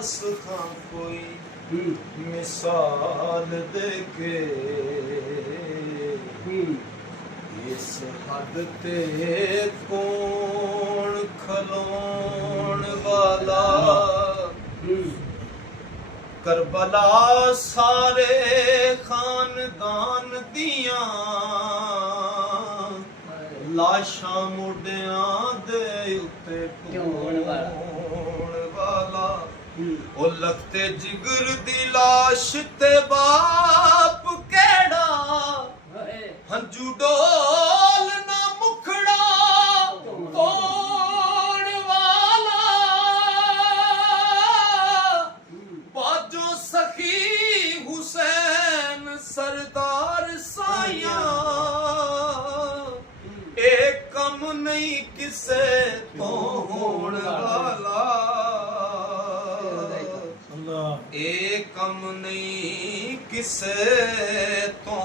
दस खां कोई मिसाल दे के इस हद ते कौन खलोण वाला करबला सारे खानदान दियां लाशां मुंडियां दे उत्ते ढोण वाला ओ लखते जिगर दी लाश ते बाप केड़ा हंजू डोल ना मुखड़ा तोड़ वाला बाजो सखी हुसैन सरदार साया एक कम नहीं किसे तो होण वाला एक कम नहीं किसे तो